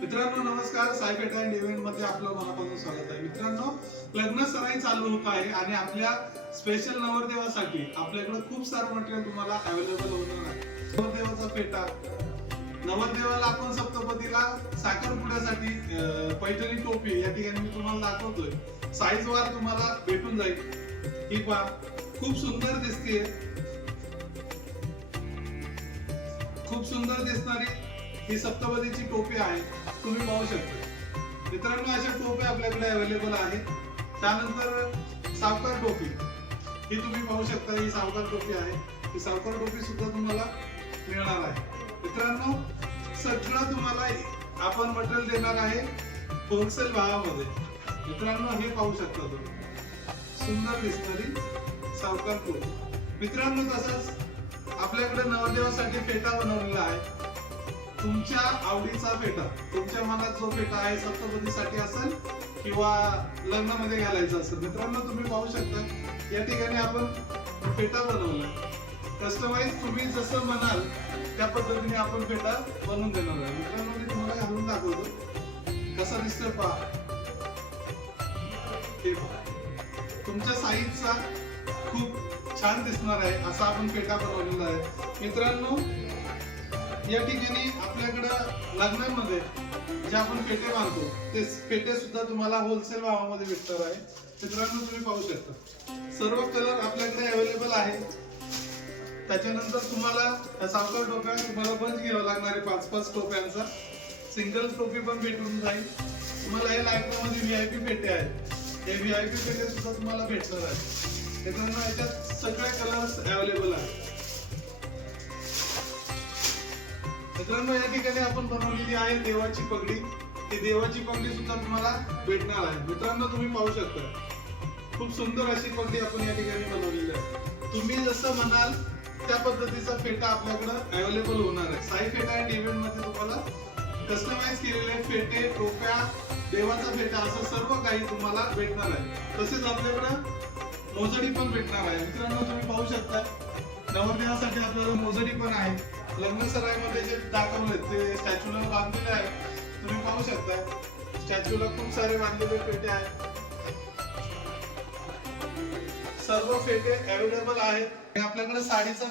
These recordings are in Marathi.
मित्रांनो नमस्कार, साई फेटा अँड इव्हेंट मध्ये आपलं मनापासून स्वागत आहे. मित्रांनो, लग्न सराई चालू होत आहे आणि आपल्या स्पेशल नवरदेवासाठी आपल्याकडे खूप सारं मटेरियल तुम्हाला अवेलेबल होणार आहे. नवरदेवाचा फेटा, नवरदेवाला आपण सप्तपदीला साखरपुड्यासाठी पैठणी टोपी या ठिकाणी मी तुम्हाला दाखवतोय. साईज वार तुम्हाला भेटून जाईल. ही पहा, खूप सुंदर दिसते, खूप सुंदर दिसणारी ही सप्तपदीची टोपी आहे. तुम्ही पाहू शकता. मित्रांनो, अशा टोप्या आपल्याकडे अवेलेबल आहेत. त्यानंतर सावकार टोपी, ही तुम्ही पाहू शकता. ही सावकार टोपी आहे. ही सावकार टोपी सुद्धा तुम्हाला मिळणार आहे. मित्रांनो, सगळं तुम्हाला आपण मटेरियल देणार आहे होलसेल भावामध्ये. मित्रांनो, हे पाहू शकता तुम्ही, सुंदर दिसणारी सावकार टोपी. मित्रांनो, तसंच आपल्याकडे नवरदेवासाठी फेटा बनवलेला आहे. तुमच्या आवडीचा फेटा, तुमच्या मनात जो फेटा आहे, सप्तपदीसाठी असेल किंवा लग्नामध्ये घालायचा असेल. मित्रांनो, तुम्ही पाहू शकता, या ठिकाणी आपण फेटा बनवला. कस्टमाइज तुम्ही जसं म्हणाल त्या पद्धतीने आपण फेटा बनवून देणार आहे. मित्रांनो, मी तुम्हाला घालून दाखवतो कसा दिसतोय पहा. हे पहा, तुमच्या साईजचा खूप छान दिसणार आहे असा आपण फेटा बनवलेला आहे. मित्रांनो, या ठिकाणी आपल्याकडे लग्नांमध्ये जे आपण फेटे बांधतो ते फेटे सुद्धा तुम्हाला होलसेल भावामध्ये भेटणार आहे. मित्रांनो, तुम्ही पाहू शकता, सर्व कलर आपल्याकडे अवेलेबल आहे. त्याच्यानंतर तुम्हाला सावकार टोप्या तुम्हाला बंच घ्यावा लागणार आहे 5-5 टोप्यांचा. सिंगल टोपी पण भेटून जाईल तुम्हाला. या लाईटमध्ये व्हीआयपी पेटे आहेत. हे व्हीआयपी पेटे सुद्धा तुम्हाला भेटणार आहे. मित्रांनो, याच्यात सगळे कलर्स अवेलेबल आहेत. मित्रांनो, या ठिकाणी आपण बनवलेली आहे देवाची पगडी. ती देवाची पगडी सुद्धा तुम्हाला भेटणार आहे. मित्रांनो, तुम्ही पाहू शकता, खूप सुंदर अशी पगडी आपण या ठिकाणी बनवलेली आहे. तुम्ही जसं म्हणाल त्या पद्धतीचा फेटा आपल्याकडे अवेलेबल होणार आहे. साई फेटा अँड इव्हेंट मध्ये तुम्हाला कस्टमाइज केलेले फेटे, टोप्या, देवाचा फेटा असं सर्व काही तुम्हाला भेटणार आहे. तसेच आपल्याकडे मोजडी पण भेटणार आहे. मित्रांनो, तुम्ही पाहू शकता, नवरदेवासाठी आपल्याला मोजडी पण आहे. लग्न सराईमध्ये जे दाखवले ते स्टॅच्यूला बांधलेले आहे. तुम्ही पाहू शकता, स्टॅच्यूला खूप सारे बांधलेले फेटे आहेत. सर्व फेटे अवेलेबल आहेत. आपल्याकडे साडीचा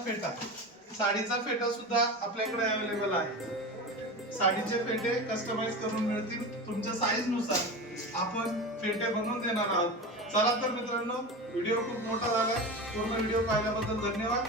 फेटा सुद्धा आपल्याकडे अवेलेबल आहे. साडीचे फेटे कस्टमाइज करून मिळतील. तुमच्या साईज नुसार आपण फेटे बनवून देणार आहोत. चला तर मित्रांनो, व्हिडिओ खूप मोठा झाला. पूर्ण व्हिडिओ पाहिल्याबद्दल धन्यवाद.